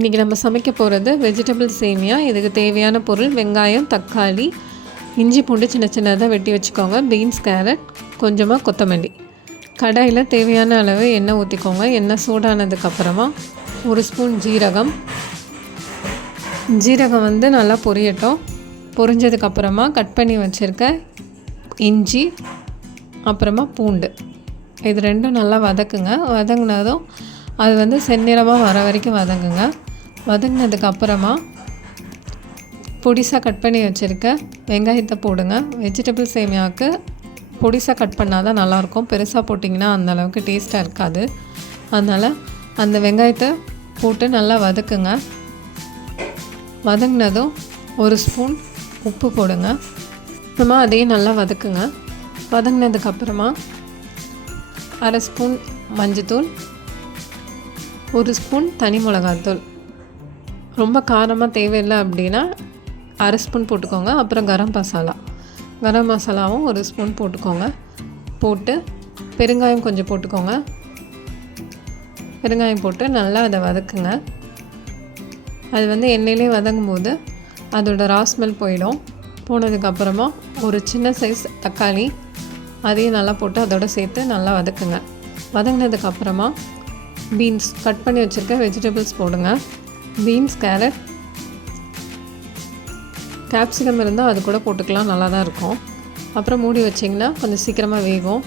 இன்றைக்கி நம்ம சமைக்க போகிறது வெஜிடபிள் சேமியா. இதுக்கு தேவையான பொருள் வெங்காயம் தக்காளி இஞ்சி பூண்டு சின்ன சின்னதாக வெட்டி வச்சுக்கோங்க. பீன்ஸ் கேரட் கொஞ்சமாக கொத்தமல்லி. கடாயில் தேவையான அளவு எண்ணெய் ஊற்றிக்கோங்க எண்ணெய் சூடானதுக்கப்புறமா ஒரு ஸ்பூன் ஜீரகம். ஜீரகம் வந்து நல்லா பொரியட்டும். பொரிஞ்சதுக்கப்புறமா கட் பண்ணி வச்சுருக்க இஞ்சி அப்புறமா பூண்டு. இது ரெண்டும் நல்லா வதக்குங்க. வதங்கினதும் அது வந்து செந்நிறமாக வர வரைக்கும் வதங்குங்க வதங்கினதுக்கு அப்புறமா பொடிசாக கட் பண்ணி வச்சுருக்க வெங்காயத்தை போடுங்க. வெஜிடபிள் சேமியாவுக்கு பொடிசாக கட் பண்ணால் தான் நல்லாயிருக்கும். பெருசாக போட்டிங்கன்னா அந்த அளவுக்கு டேஸ்ட்டாக இருக்காது. அதனால் அந்த வெங்காயத்தை போட்டு நல்லா வதக்குங்க. வதங்கினதும் ஒரு ஸ்பூன் உப்பு போடுங்க. அப்புறமா அதையும் நல்லா வதக்குங்க. வதங்கினதுக்கப்புறமா அரை ஸ்பூன் மஞ்சத்தூள் ஒரு ஸ்பூன் தனி மிளகாத்தூள். ரொம்ப காரமாக தேவையில்லை அப்படின்னா அரை ஸ்பூன் போட்டுக்கோங்க. அப்புறம் கரம் மசாலா. கரம் மசாலாவும் ஒரு ஸ்பூன் போட்டுக்கோங்க. போட்டு பெருங்காயம் கொஞ்சம் போட்டுக்கோங்க. பெருங்காயம் போட்டு நல்லா அதை வதக்குங்க. அது வந்து எண்ணெயிலே வதங்கும் போது அதோட ராஸ்மெல் போயிடும். போனதுக்கப்புறமா ஒரு சின்ன சைஸ் தக்காளி அதையும் நல்லா போட்டு அதோட சேர்த்து நல்லா வதக்குங்க. வதங்கினதுக்கப்புறமா பீன்ஸ் கட் பண்ணி வச்சுருக்க வெஜிடபிள்ஸ் போடுங்க. பீன்ஸ் கேரட் கேப்சிகம் இருந்தால் அது கூட போட்டுக்கலாம் நல்லா தான் இருக்கும். அப்புறம் மூடி வச்சிங்கன்னா கொஞ்சம் சீக்கிரமாக வேகும்.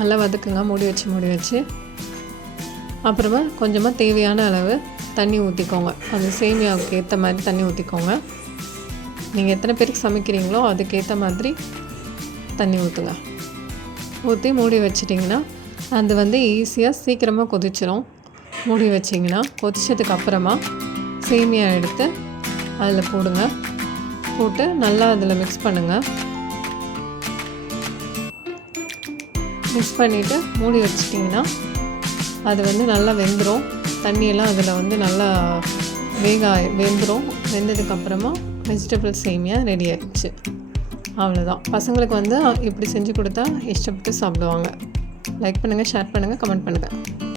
நல்லா வதக்குங்க மூடி வச்சு மூடி வச்சு. அப்புறமா கொஞ்சமாக தேவையான அளவு தண்ணி ஊற்றிக்கோங்க அந்த சேமியாவுக்கு ஏற்ற மாதிரி தண்ணி ஊற்றிக்கோங்க நீங்கள் எத்தனை பேருக்கு சமைக்கிறீங்களோ அதுக்கேற்ற மாதிரி தண்ணி ஊற்றுங்க ஊற்றி மூடி வச்சிட்டிங்கன்னா அது வந்து ஈஸியாக சீக்கிரமாக கொதிச்சிடும் மூடி வச்சிங்கன்னா கொதிச்சதுக்கு அப்புறமா சேமியா எடுத்து அதில் போடுங்க. போட்டு நல்லா அதில் மிக்ஸ் பண்ணுங்கள் மிக்ஸ் பண்ணிவிட்டு மூடி வச்சிட்டிங்கன்னா அது வந்து நல்லா வெந்துடும் தண்ணியெல்லாம் அதில் வந்து நல்லா வேக வெந்துடும் வெந்ததுக்கப்புறமா வெஜிடபிள் சேமியா ரெடி ஆயிடுச்சு. அவ்வளோதான் பசங்களுக்கு வந்து இப்படி செஞ்சு கொடுத்தா இஷ்டப்பட்டு சாப்பிடுவாங்க. லைக் பண்ணுங்கள் ஷேர் பண்ணுங்கள் கமெண்ட் பண்ணுங்கள்